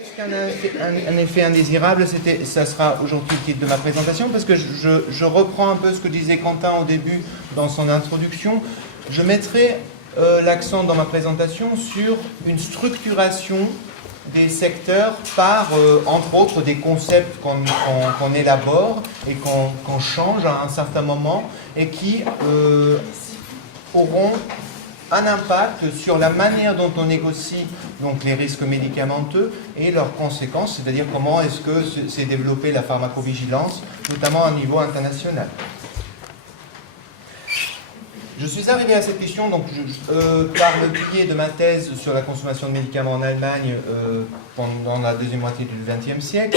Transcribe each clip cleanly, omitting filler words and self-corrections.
Qu'est-ce qu'un effet indésirable? Ça sera aujourd'hui le titre de ma présentation, parce que je reprends un peu ce que disait Quentin au début dans son introduction. Je mettrai l'accent dans ma présentation sur une structuration des secteurs par, entre autres, des concepts qu'on élabore et qu'on change à un certain moment et qui auront un impact sur la manière dont on négocie donc, les risques médicamenteux et leurs conséquences, c'est-à-dire comment est-ce que s'est développée la pharmacovigilance, notamment à niveau international. Je suis arrivé à cette question donc, par le biais de ma thèse sur la consommation de médicaments en Allemagne pendant la deuxième moitié du XXe siècle.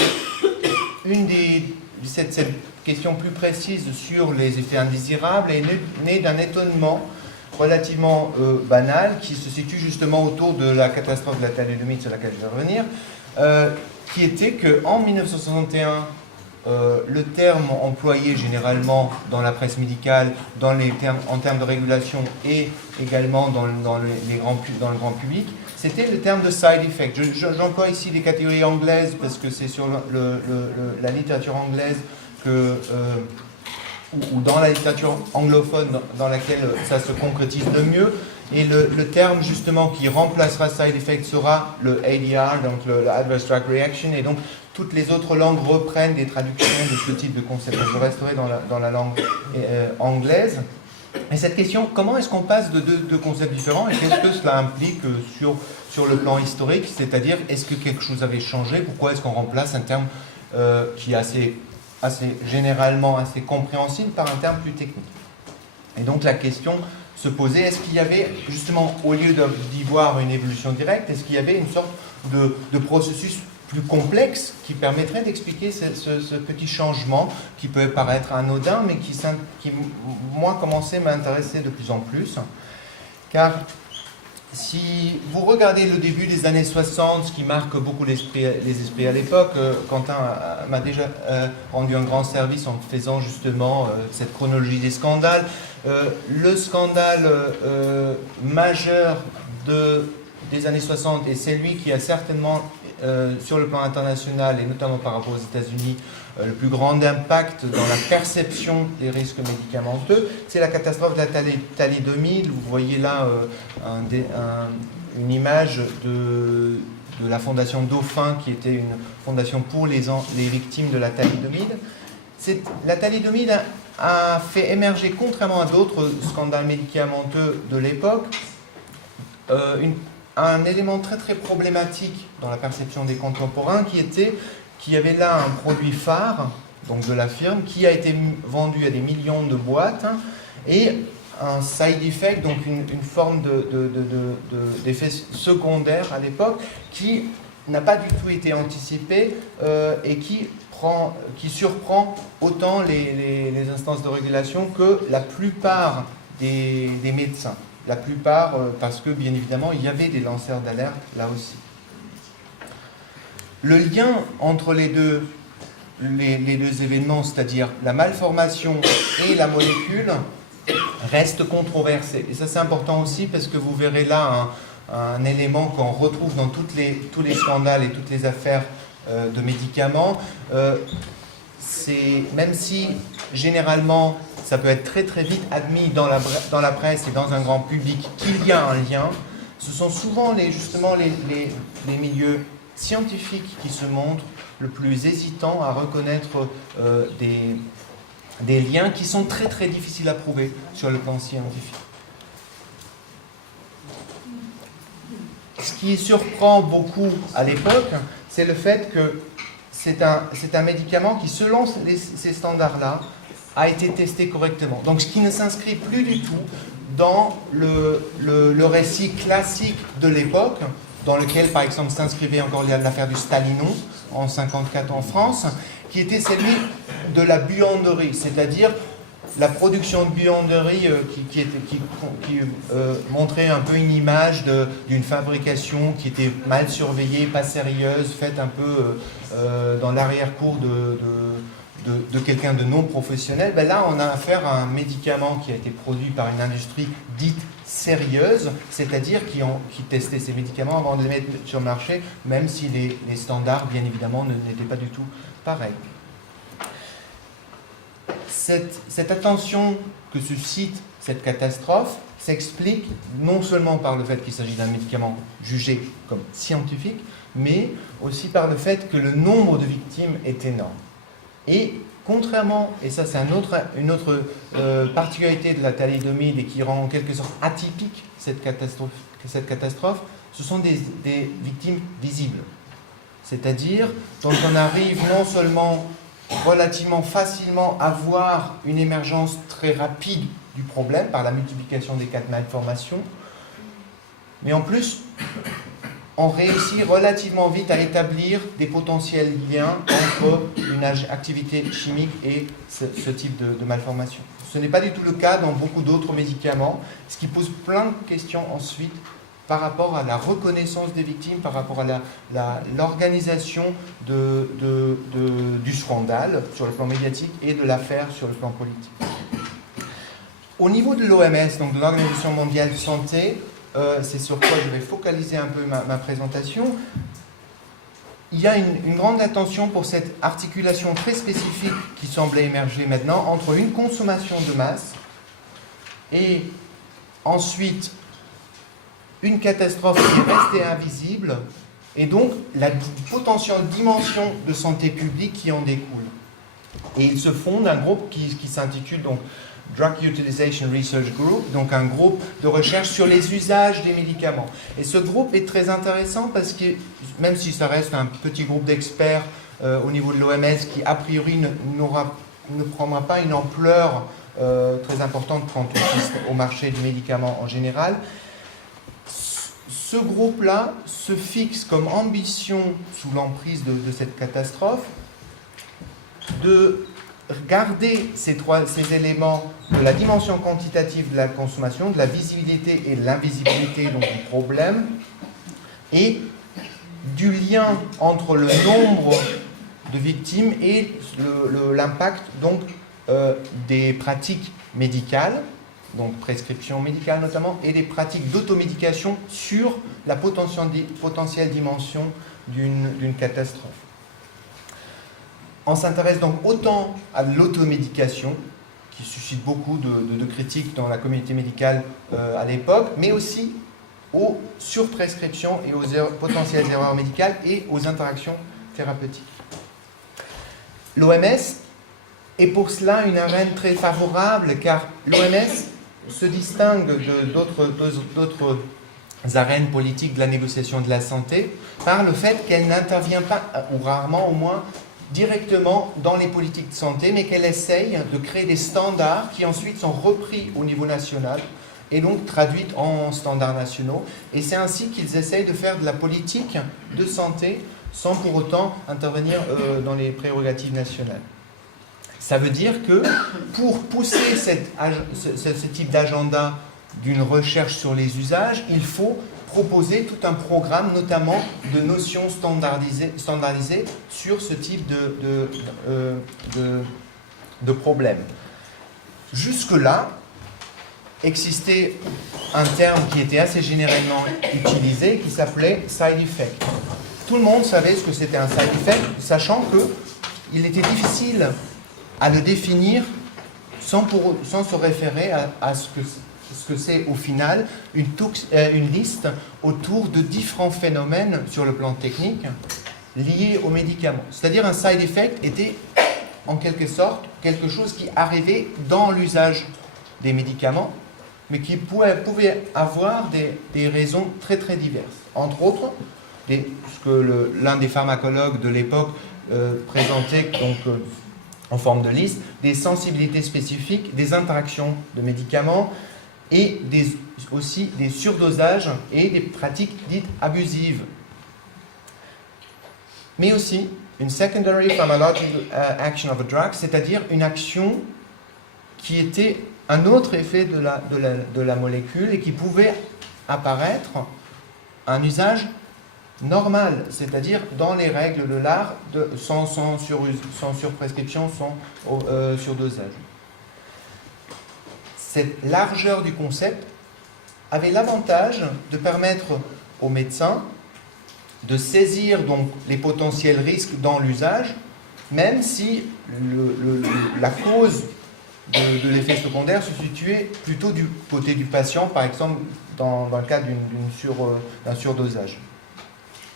Cette question plus précise sur les effets indésirables est née d'un étonnement relativement banal qui se situe justement autour de la catastrophe de la thalidomide sur laquelle je vais revenir, qui était qu'en 1961, le terme employé généralement dans la presse médicale, en termes de régulation et également dans le grand public, c'était le terme de side effect. J'emploie ici les catégories anglaises parce que c'est sur la littérature anglaise ou dans la littérature anglophone dans laquelle ça se concrétise le mieux. Et le terme justement qui remplacera side effect sera le ADR, donc le Adverse Drug Reaction, et donc toutes les autres langues reprennent des traductions de ce type de concept. Je resterai dans la langue anglaise. Et cette question, comment est-ce qu'on passe de deux concepts différents et qu'est-ce que cela implique sur le plan historique, c'est-à-dire est-ce que quelque chose avait changé, pourquoi est-ce qu'on remplace un terme qui est assez généralement assez compréhensible par un terme plus technique. Et donc la question se posait, est-ce qu'il y avait justement, au lieu d'y voir une évolution directe, est-ce qu'il y avait une sorte de processus plus complexe qui permettrait d'expliquer ce petit changement qui peut paraître anodin, mais qui moi, commençait à m'intéresser de plus en plus. Car si vous regardez le début des années 60, ce qui marque beaucoup les esprits à l'époque, Quentin m'a déjà rendu un grand service en faisant justement cette chronologie des scandales. Le scandale majeur des années 60, et c'est lui qui a certainement, sur le plan international et notamment par rapport aux États-Unis, le plus grand impact dans la perception des risques médicamenteux, c'est la catastrophe de la thalidomide. Vous voyez là une image de la fondation Dauphin, qui était une fondation pour les victimes de la thalidomide. La thalidomide a fait émerger, contrairement à d'autres scandales médicamenteux de l'époque, un élément très très problématique dans la perception des contemporains qui y avait là un produit phare donc de la firme qui a été vendu à des millions de boîtes et un side effect, donc une forme d'effet secondaire à l'époque qui n'a pas du tout été anticipé et qui surprend autant les instances de régulation que la plupart des médecins. La plupart, parce que bien évidemment, il y avait des lanceurs d'alerte là aussi. Le lien entre les deux événements, c'est-à-dire la malformation et la molécule, reste controversé. Et ça, c'est important aussi parce que vous verrez là un élément qu'on retrouve dans tous les scandales et toutes les affaires de médicaments. Même si, généralement, ça peut être très très vite admis dans la presse et dans un grand public qu'il y a un lien, ce sont souvent justement les milieux scientifiques qui se montrent le plus hésitants à reconnaître des liens qui sont très très difficiles à prouver sur le plan scientifique. Ce qui surprend beaucoup à l'époque, c'est le fait que c'est un médicament qui, selon ces standards-là, a été testé correctement. Donc ce qui ne s'inscrit plus du tout dans le récit classique de l'époque, dans lequel, par exemple, s'inscrivait encore l'affaire du Stalinon en 1954 en France, qui était celui de la buanderie, c'est-à-dire la production de buanderie qui montrait un peu une image d'une fabrication qui était mal surveillée, pas sérieuse, faite un peu dans l'arrière-cour de quelqu'un de non professionnel, ben là on a affaire à un médicament qui a été produit par une industrie dite sérieuse, c'est-à-dire qui testait ces médicaments avant de les mettre sur le marché, même si les standards, bien évidemment, n'étaient pas du tout pareils. Cette attention que suscite cette catastrophe s'explique non seulement par le fait qu'il s'agit d'un médicament jugé comme scientifique, mais aussi par le fait que le nombre de victimes est énorme. Et contrairement, et ça c'est une autre particularité de la thalidomide et qui rend en quelque sorte atypique cette catastrophe, ce sont des victimes visibles. C'est-à-dire dont on arrive non seulement relativement facilement à voir une émergence très rapide du problème par la multiplication des cas de malformation, mais en plus, on réussit relativement vite à établir des potentiels liens entre une activité chimique et ce type de malformation. Ce n'est pas du tout le cas dans beaucoup d'autres médicaments, ce qui pose plein de questions ensuite par rapport à la reconnaissance des victimes, par rapport à l'organisation du scandale sur le plan médiatique et de l'affaire sur le plan politique. Au niveau de l'OMS, donc de l'Organisation mondiale de santé, c'est sur quoi je vais focaliser un peu ma présentation, il y a une grande attention pour cette articulation très spécifique qui semblait émerger maintenant entre une consommation de masse et ensuite une catastrophe qui est restée invisible et donc la potentielle dimension de santé publique qui en découle. Et il se fonde un groupe qui s'intitule donc Drug Utilization Research Group, donc un groupe de recherche sur les usages des médicaments. Et ce groupe est très intéressant parce que, même si ça reste un petit groupe d'experts au niveau de l'OMS qui, a priori, ne prendra pas une ampleur très importante quant au marché du médicament en général, ce groupe-là se fixe comme ambition, sous l'emprise de cette catastrophe, de garder ces éléments de la dimension quantitative de la consommation, de la visibilité et de l'invisibilité donc du problème, et du lien entre le nombre de victimes et l'impact donc des pratiques médicales, donc prescription médicale notamment, et des pratiques d'automédication sur la potentielle dimension d'une catastrophe. On s'intéresse donc autant à l'automédication, qui suscite beaucoup de critiques dans la communauté médicale à l'époque, mais aussi aux surprescriptions et aux potentielles erreurs médicales et aux interactions thérapeutiques. L'OMS est pour cela une arène très favorable, car l'OMS se distingue d'autres arènes politiques de la négociation de la santé par le fait qu'elle n'intervient pas, ou rarement au moins, directement dans les politiques de santé, mais qu'elle essaye de créer des standards qui ensuite sont repris au niveau national et donc traduits en standards nationaux. Et c'est ainsi qu'ils essayent de faire de la politique de santé sans pour autant intervenir dans les prérogatives nationales. Ça veut dire que pour pousser ce type d'agenda d'une recherche sur les usages, il faut proposer tout un programme, notamment de notions standardisées sur ce type de problème. Jusque-là, existait un terme qui était assez généralement utilisé, qui s'appelait side effect. Tout le monde savait ce que c'était un side effect, sachant qu'il était difficile à le définir sans se référer à ce que c'est au final une liste autour de différents phénomènes sur le plan technique liés aux médicaments. C'est-à-dire un side effect était en quelque sorte quelque chose qui arrivait dans l'usage des médicaments, mais qui pouvait avoir des raisons très très diverses. Entre autres, ce que l'un des pharmacologues de l'époque présentait donc, en forme de liste, des sensibilités spécifiques, des interactions de médicaments, et aussi des surdosages et des pratiques dites abusives. Mais aussi une secondary pharmacological action of a drug, c'est-à-dire une action qui était un autre effet de la molécule et qui pouvait apparaître un usage normal, c'est-à-dire dans les règles de l'art, sans surprescription, sans surdosage. Cette largeur du concept avait l'avantage de permettre aux médecins de saisir donc les potentiels risques dans l'usage, même si la cause de l'effet secondaire se situait plutôt du côté du patient, par exemple dans le cas d'un surdosage.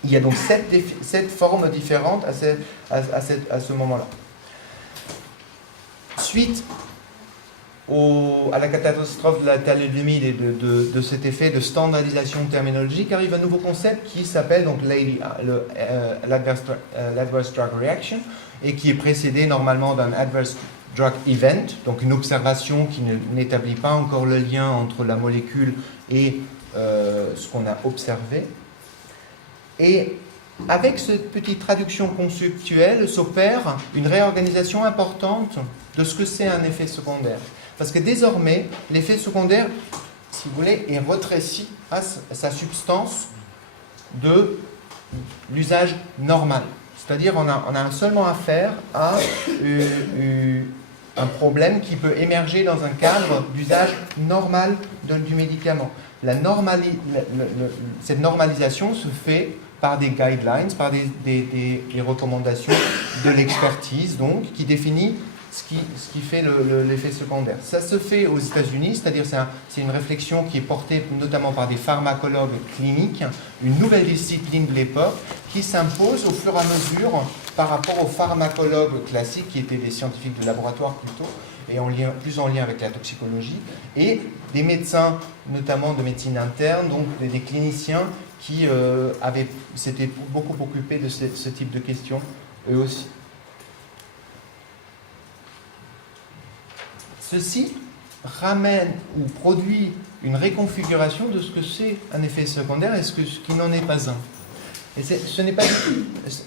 Il y a donc 7 formes différentes à ce moment-là. Suite à la catastrophe de la thalidomide et de cet effet de standardisation terminologique, arrive un nouveau concept qui s'appelle donc l'adverse drug reaction, et qui est précédé normalement d'un adverse drug event, donc une observation qui n'établit pas encore le lien entre la molécule et ce qu'on a observé. Et avec cette petite traduction conceptuelle s'opère une réorganisation importante de ce que c'est un effet secondaire. Parce que désormais, l'effet secondaire, si vous voulez, est rétréci à sa substance de l'usage normal. C'est-à-dire on a seulement affaire à un problème qui peut émerger dans un cadre d'usage normal du médicament. Cette normalisation se fait par des guidelines, par des recommandations de l'expertise, donc, qui définit ce qui fait l'effet secondaire. Ça se fait aux États-Unis, c'est-à-dire c'est une réflexion qui est portée notamment par des pharmacologues cliniques, une nouvelle discipline de l'époque qui s'impose au fur et à mesure par rapport aux pharmacologues classiques qui étaient des scientifiques de laboratoire plutôt, et plus en lien avec la toxicologie, et des médecins, notamment de médecine interne, donc des cliniciens qui s'étaient beaucoup occupés de ce type de questions, eux aussi. Ceci ramène ou produit une réconfiguration de ce que c'est un effet secondaire et ce qui n'en est pas un. Et ce n'est pas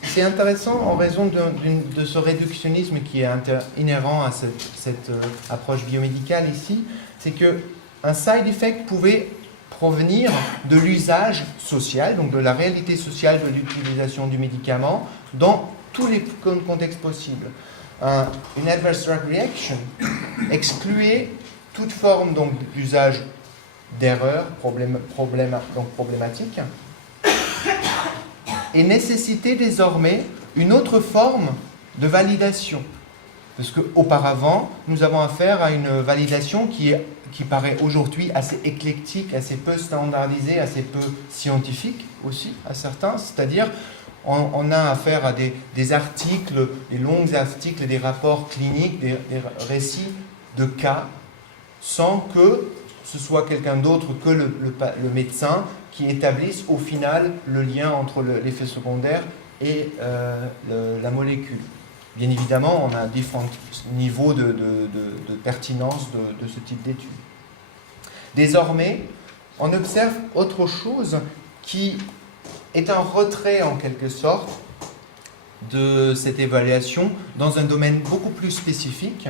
c'est intéressant en raison de ce réductionnisme qui est inhérent à cette approche biomédicale ici, c'est qu'un side effect pouvait provenir de l'usage social, donc de la réalité sociale de l'utilisation du médicament dans tous les contextes possibles. Une adverse drug reaction excluait toute forme d'usage d'erreur problématique et nécessitait désormais une autre forme de validation. Parce qu'auparavant, nous avons affaire à une validation qui paraît aujourd'hui assez éclectique, assez peu standardisée, assez peu scientifique aussi à certains, c'est-à-dire on a affaire à des articles, des longs articles, des rapports cliniques, des récits de cas, sans que ce soit quelqu'un d'autre que le médecin qui établisse au final le lien entre l'effet secondaire et la molécule. Bien évidemment, on a différents niveaux de pertinence de ce type d'études. Désormais, on observe autre chose qui est un retrait en quelque sorte de cette évaluation dans un domaine beaucoup plus spécifique.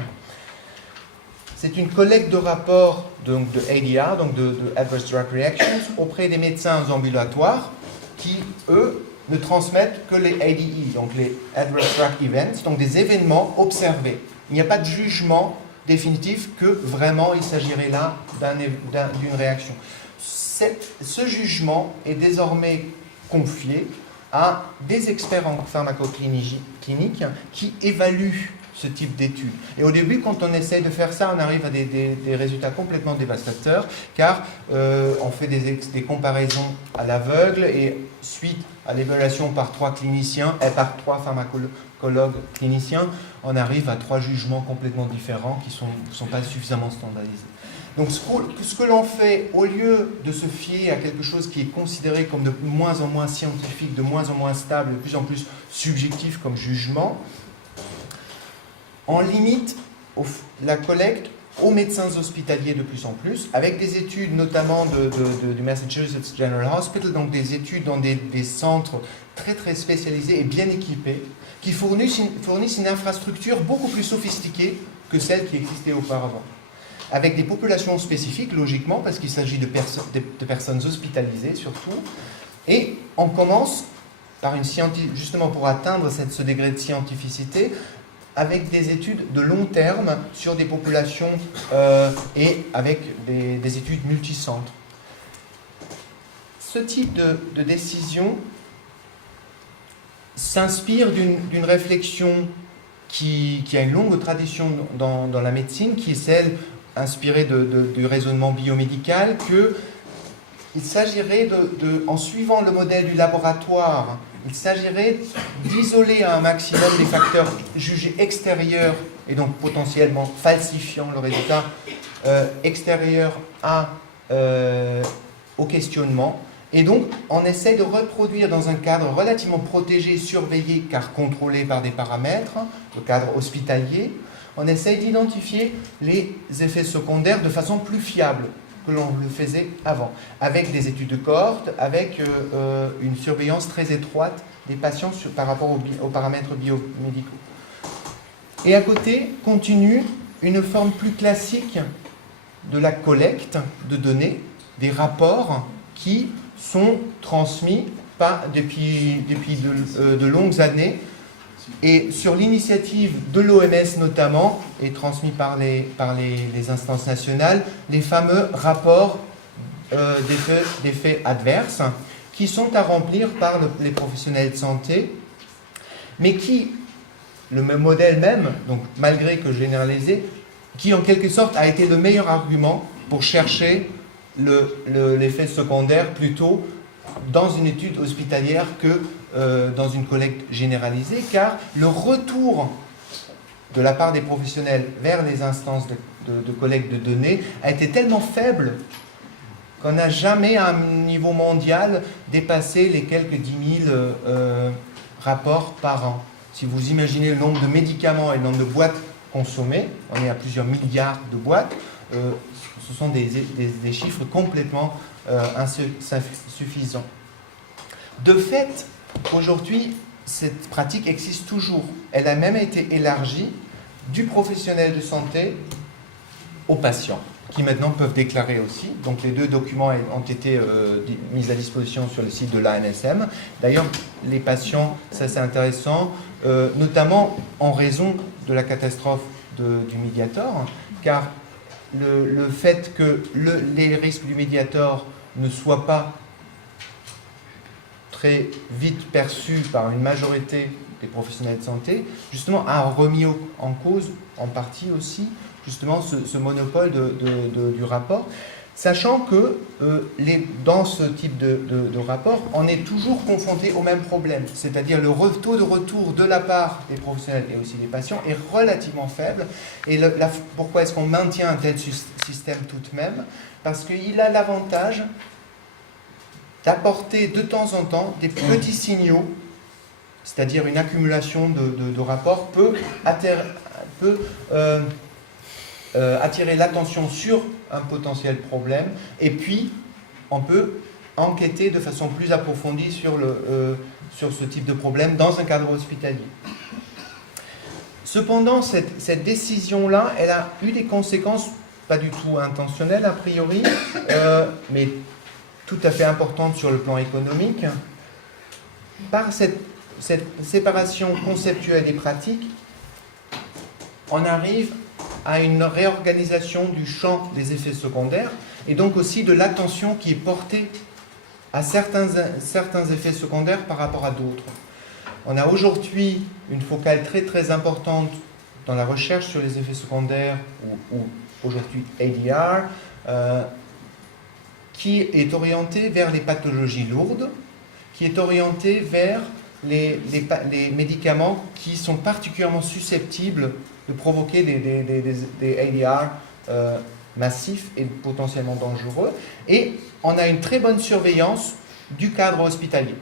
C'est une collecte de rapports donc de ADR, donc de Adverse Drug Reactions, auprès des médecins ambulatoires qui, eux, ne transmettent que les ADE, donc les Adverse Drug Events, donc des événements observés. Il n'y a pas de jugement définitif que vraiment il s'agirait là d'une réaction. Ce jugement est désormais confié à des experts en pharmacoclinique qui évaluent ce type d'études. Et au début, quand on essaie de faire ça, on arrive à des résultats complètement dévastateurs, car on fait des comparaisons à l'aveugle, et suite à l'évaluation par 3 cliniciens, et par 3 pharmacologues cliniciens, on arrive à 3 jugements complètement différents qui ne sont pas suffisamment standardisés. Donc ce que l'on fait, au lieu de se fier à quelque chose qui est considéré comme de moins en moins scientifique, de moins en moins stable, de plus en plus subjectif comme jugement, on limite la collecte aux médecins hospitaliers de plus en plus, avec des études notamment du Massachusetts General Hospital, donc des études dans des centres très très spécialisés et bien équipés, qui fournissent une infrastructure beaucoup plus sophistiquée que celle qui existait auparavant, avec des populations spécifiques, logiquement, parce qu'il s'agit de personnes hospitalisées surtout, et on commence justement pour atteindre ce degré de scientificité, avec des études de long terme sur des populations et avec des études multicentres. Ce type de décision s'inspire d'une réflexion qui a une longue tradition dans la médecine, qui est celle inspirée du raisonnement biomédical, qu'il s'agirait en suivant le modèle du laboratoire, il s'agirait d'isoler un maximum des facteurs jugés extérieurs et donc potentiellement falsifiant le résultat extérieur au questionnement. Et donc, on essaie de reproduire dans un cadre relativement protégé, surveillé, car contrôlé par des paramètres, le cadre hospitalier, on essaie d'identifier les effets secondaires de façon plus fiable que l'on le faisait avant, avec des études de cohorte, avec une surveillance très étroite des patients par rapport aux paramètres biomédicaux. Et à côté, continue une forme plus classique de la collecte de données, des rapports qui sont transmis depuis de longues années et sur l'initiative de l'OMS notamment, et transmis par les instances nationales, les fameux rapports d'effets adverses qui sont à remplir par les professionnels de santé, mais qui, le même modèle même, donc malgré que généralisé, qui en quelque sorte a été le meilleur argument pour chercher l'effet secondaire plutôt dans une étude hospitalière que dans une collecte généralisée, car le retour de la part des professionnels vers les instances de collecte de données a été tellement faible qu'on n'a jamais à un niveau mondial dépassé les quelques 10 000 rapports par an. Si vous imaginez le nombre de médicaments et le nombre de boîtes consommées, on est à plusieurs milliards de boîtes, ce sont des chiffres complètement insuffisants. De fait, aujourd'hui, cette pratique existe toujours. Elle a même été élargie du professionnel de santé aux patients, qui maintenant peuvent déclarer aussi. Donc les deux documents ont été mis à disposition sur le site de l'ANSM. D'ailleurs, les patients, ça c'est intéressant, notamment en raison de la catastrophe du Mediator, car le fait que les risques du Mediator ne soient pas très vite perçus par une majorité des professionnels de santé, justement a remis en cause, en partie aussi, justement ce monopole du rapport, sachant que dans ce type de rapport, on est toujours confronté au même problème, c'est-à-dire le taux de retour de la part des professionnels et aussi des patients est relativement faible. Et pourquoi est-ce qu'on maintient un tel système tout de même? Parce qu'il a l'avantage d'apporter de temps en temps des petits signaux, c'est-à-dire une accumulation de rapports peut attirer l'attention sur un potentiel problème, et puis on peut enquêter de façon plus approfondie sur ce type de problème dans un cadre hospitalier. Cependant, cette décision-là, elle a eu des conséquences pas du tout intentionnelles a priori, mais tout à fait importantes sur le plan économique. Par cette séparation conceptuelle et pratique, on arrive à une réorganisation du champ des effets secondaires et donc aussi de l'attention qui est portée à certains effets secondaires par rapport à d'autres. On a aujourd'hui une focale très très importante dans la recherche sur les effets secondaires, ou aujourd'hui ADR, qui est orientée vers les pathologies lourdes, qui est orientée vers les médicaments qui sont particulièrement susceptibles de provoquer des ADR massifs et potentiellement dangereux. Et on a une très bonne surveillance du cadre hospitalier.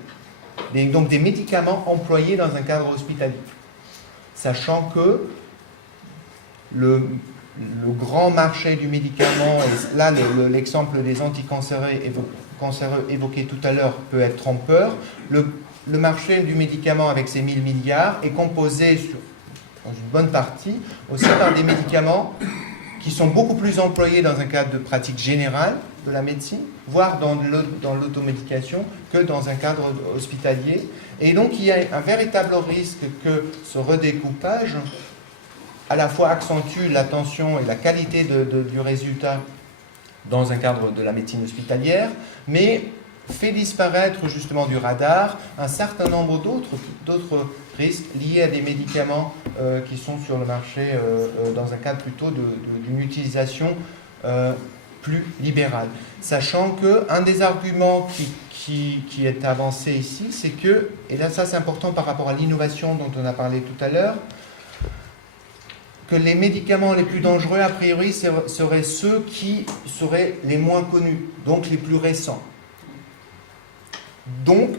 Donc des médicaments employés dans un cadre hospitalier. Sachant que le grand marché du médicament, et là l'exemple des anticancéreux évoqué tout à l'heure peut être trompeur, le marché du médicament avec ses 1000 milliards est composé dans une bonne partie aussi par des médicaments qui sont beaucoup plus employés dans un cadre de pratique générale de la médecine, voire dans l'automédication, que dans un cadre hospitalier. Et donc, il y a un véritable risque que ce redécoupage à la fois accentue l'attention et la qualité du résultat dans un cadre de la médecine hospitalière, mais fait disparaître justement du radar un certain nombre d'autres risques liés à des médicaments qui sont sur le marché dans un cadre plutôt d'une utilisation plus libérale. Sachant qu'un des arguments qui est avancé ici, c'est que, et là ça c'est important par rapport à l'innovation dont on a parlé tout à l'heure, que les médicaments les plus dangereux, a priori, seraient ceux qui seraient les moins connus, donc les plus récents. Donc,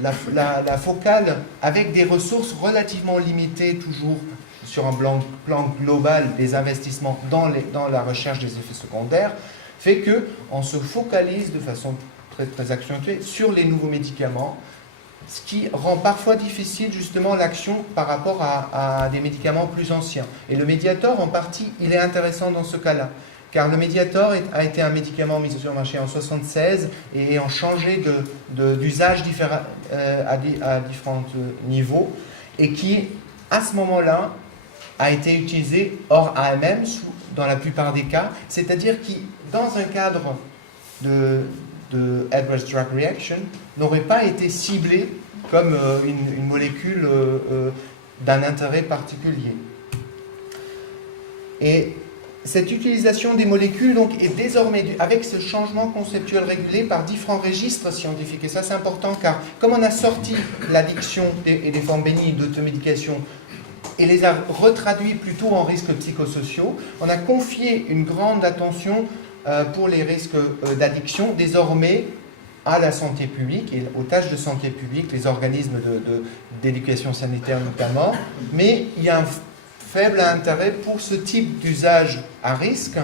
la focale, avec des ressources relativement limitées, toujours sur un plan global des investissements dans la recherche des effets secondaires, fait qu'on se focalise de façon très, très accentuée sur les nouveaux médicaments, ce qui rend parfois difficile justement l'action par rapport à des médicaments plus anciens. Et le Mediator, en partie, il est intéressant dans ce cas-là, car le Mediator a été un médicament mis sur le marché en 1976 et ayant changé d'usage à différents niveaux, et qui, à ce moment-là, a été utilisé hors AMM dans la plupart des cas, c'est-à-dire qui, dans un cadre de Adverse Drug Reaction, n'aurait pas été ciblé comme une molécule d'un intérêt particulier. Et cette utilisation des molécules donc, est désormais, avec ce changement conceptuel régulé par différents registres scientifiques. Et ça, c'est important, car comme on a sorti l'addiction et des formes bénignes d'automédication et les a retraduits plutôt en risques psychosociaux, on a confié une grande attention pour les risques d'addiction, désormais à la santé publique et aux tâches de santé publique, les organismes d'éducation sanitaire notamment, mais il y a un faible intérêt pour ce type d'usage à risque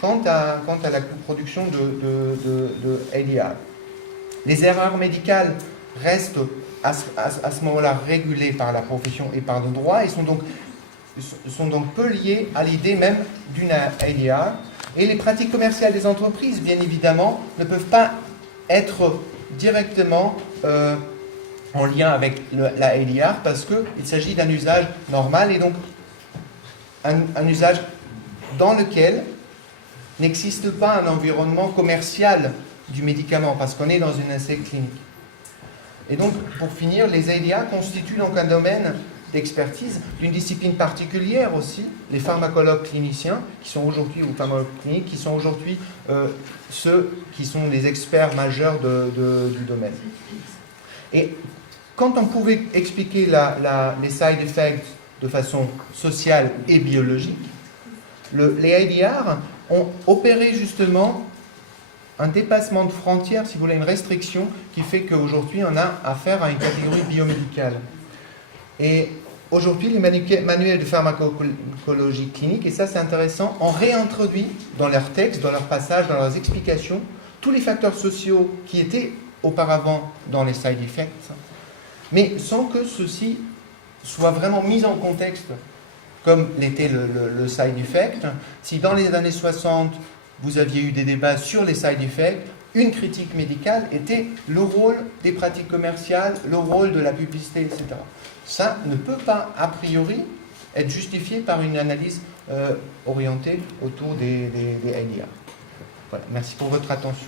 quant à la production de ADR. Les erreurs médicales restent à ce moment-là régulées par la profession et par le droit et sont donc peu liées à l'idée même d'une ADR. Et les pratiques commerciales des entreprises, bien évidemment, ne peuvent pas être directement en lien avec la ADR parce qu'il s'agit d'un usage normal et donc un usage dans lequel n'existe pas un environnement commercial du médicament parce qu'on est dans une essai clinique. Et donc, pour finir, les ADR constituent donc un domaine d'expertise d'une discipline particulière aussi, les pharmacologues cliniciens qui sont aujourd'hui, ou pharmacologues cliniques, qui sont aujourd'hui ceux qui sont les experts majeurs du domaine. Et quand on pouvait expliquer les side effects de façon sociale et biologique, les ADR ont opéré justement un dépassement de frontières, si vous voulez, une restriction qui fait qu'aujourd'hui on a affaire à une catégorie biomédicale. Et aujourd'hui, les manuels de pharmacologie clinique, et ça c'est intéressant, ont réintroduit dans leurs textes, dans leurs passages, dans leurs explications, tous les facteurs sociaux qui étaient auparavant dans les side effects, mais sans que ceci soit vraiment mis en contexte, comme l'était le side effect. Si dans les années 60, vous aviez eu des débats sur les side effects, une critique médicale était le rôle des pratiques commerciales, le rôle de la publicité, etc. Ça ne peut pas, a priori, être justifié par une analyse orientée autour des ADR. Voilà, merci pour votre attention.